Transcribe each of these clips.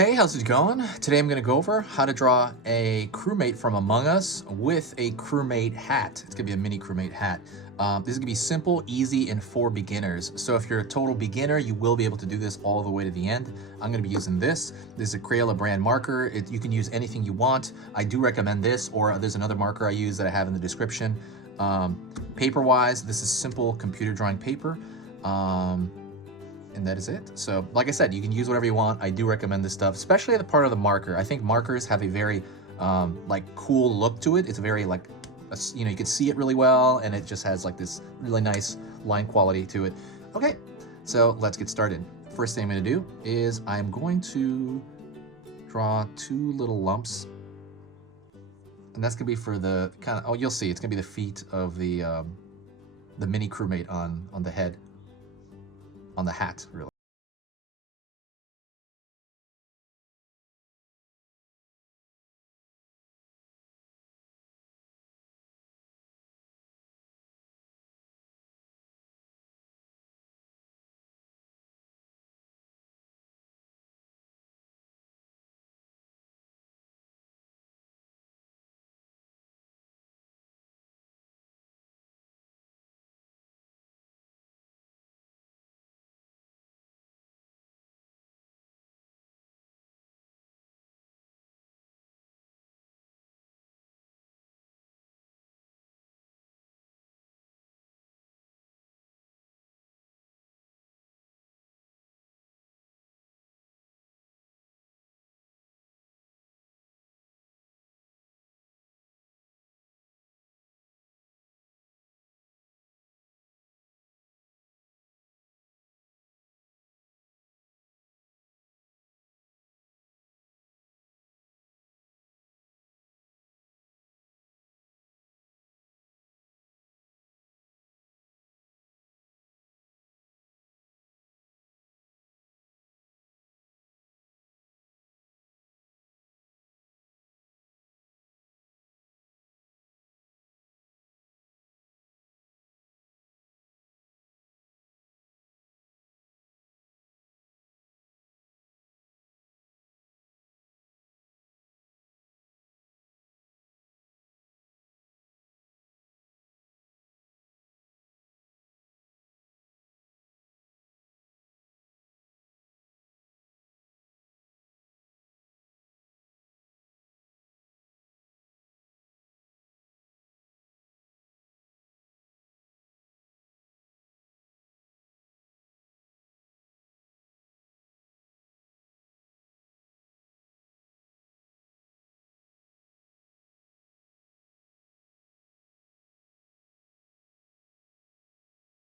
Hey, how's it going? Today I'm going to go over how to draw a crewmate from Among Us with a crewmate hat. It's going to be a mini crewmate hat. This is going to be simple, easy, and for beginners. So if you're a total beginner, you will be able to do this all the way to the end. I'm going to be using this. This is a Crayola brand marker. You can use anything you want. I do recommend this, or there's another marker I use that I have in the description. Paper-wise, this is simple computer drawing paper. And that is it. So like I said, you can use whatever you want. I do recommend this stuff, especially the part of the marker. I think markers have a very like cool look to it. It's very like, you know, you can see it really well, and it just has like this really nice line quality to it. Okay, so let's get started. First thing I'm gonna do is I'm going to draw two little lumps, and that's gonna be for the kind of, oh, you'll see, it's gonna be the feet of the mini crewmate on the head, on the hat, really.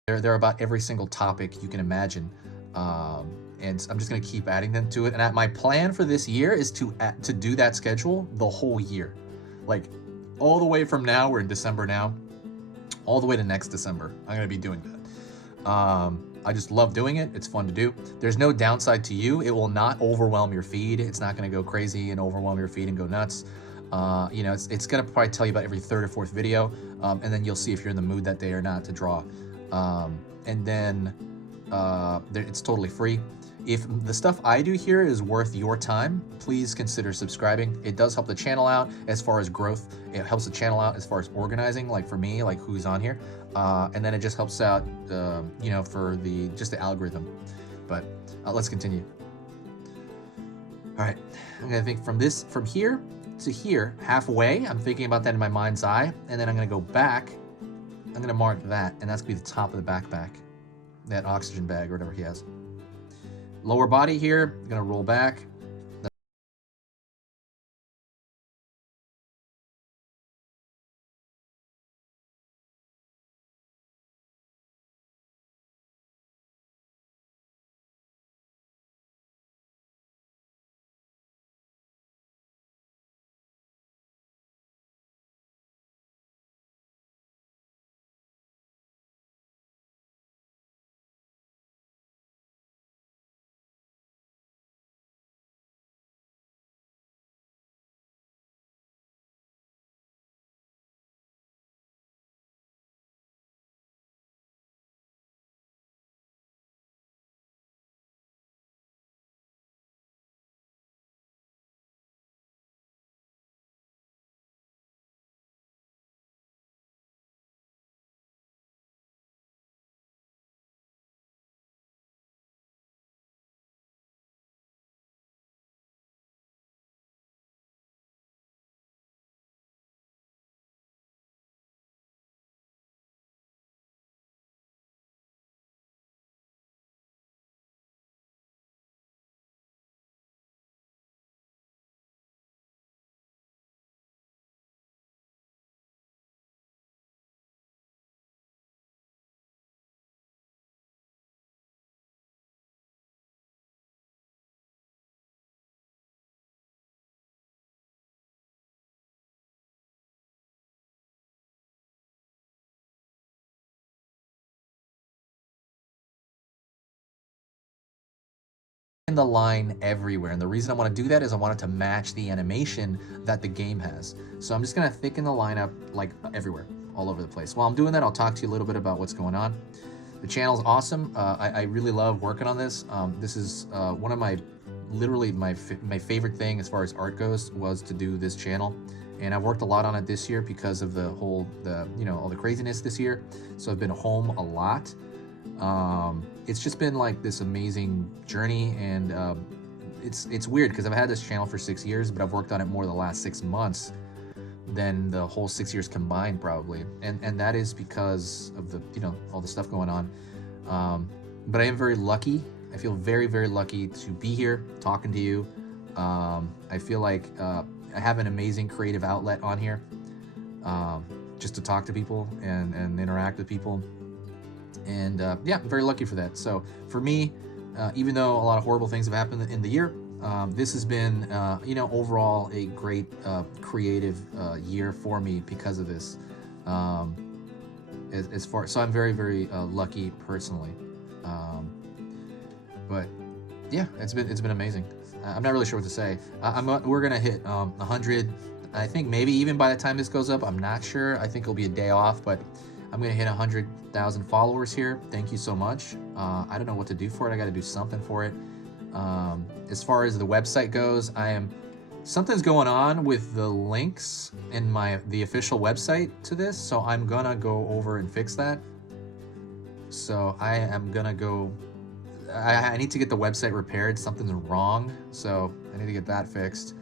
They're about every single topic you can imagine. And I'm just gonna keep adding them to it. And my plan for this year is to do that schedule the whole year. Like all the way from now, we're in December now, all the way to next December. I'm gonna be doing that. I just love doing it. It's fun to do. There's no downside to you. It will not overwhelm your feed. It's not gonna go crazy and overwhelm your feed and go nuts. You know, it's gonna probably tell you about every third or fourth video, and then you'll see if you're in the mood that day or not to draw. And then it's totally free. If the stuff I do here is worth your time, please consider subscribing. It does help the channel out as far as growth. It helps the channel out as far as organizing, like for me, like who's on here. And then it just helps out, you know, for just the algorithm. But let's continue. All right, I'm gonna think from here to here, halfway. I'm thinking about that in my mind's eye, and then I'm gonna go back. I'm gonna mark that, and that's gonna be the top of the backpack, that oxygen bag or whatever he has. Lower body here, I'm gonna roll back. the line everywhere. And the reason I want to do that is I want it to match the animation that the game has. So I'm just going to thicken the line up like everywhere, all over the place. While I'm doing that, I'll talk to you a little bit about what's going on. The channel's awesome. I really love working on this. This is one of my, literally my favorite thing as far as art goes, was to do this channel. And I've worked a lot on it this year because of the whole, you know, all the craziness this year. So I've been home a lot. It's just been like this amazing journey, and it's weird because I've had this channel for 6 years, but I've worked on it more the last 6 months than the whole 6 years combined probably. And that is because of the, you know, all the stuff going on. But I am very lucky. I feel very, very lucky to be here talking to you. I feel like I have an amazing creative outlet on here, just to talk to people and interact with people. And yeah, I'm very lucky for that. So for me, even though a lot of horrible things have happened in the year, this has been, you know, overall a great creative year for me because of this. As far, so I'm very, very lucky personally. But yeah, it's been amazing. I'm not really sure what to say. We're gonna hit 100. I think maybe even by the time this goes up, I'm not sure. I think it'll be a day off, but I'm gonna hit 100,000 followers here. Thank you so much. I don't know what to do for it. I got to do something for it. As far as the website goes, something's going on with the links in the official website to this, so I'm gonna go over and fix that. So I am gonna go. I need to get the website repaired. Something's wrong, so I need to get that fixed.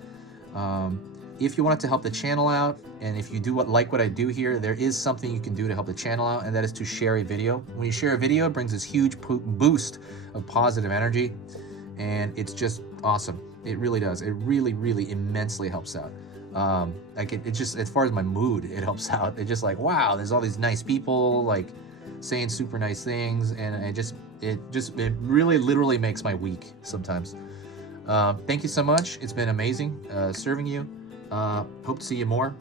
If you want to help the channel out, and if you do like what I do here, there is something you can do to help the channel out, and that is to share a video. When you share a video, it brings this huge boost of positive energy, and it's just awesome. It really does. It really, really immensely helps out. Like it just, as far as my mood, it helps out. It's just like, wow, there's all these nice people like saying super nice things, and it really literally makes my week sometimes. Thank you so much. It's been amazing serving you. Hope to see you more.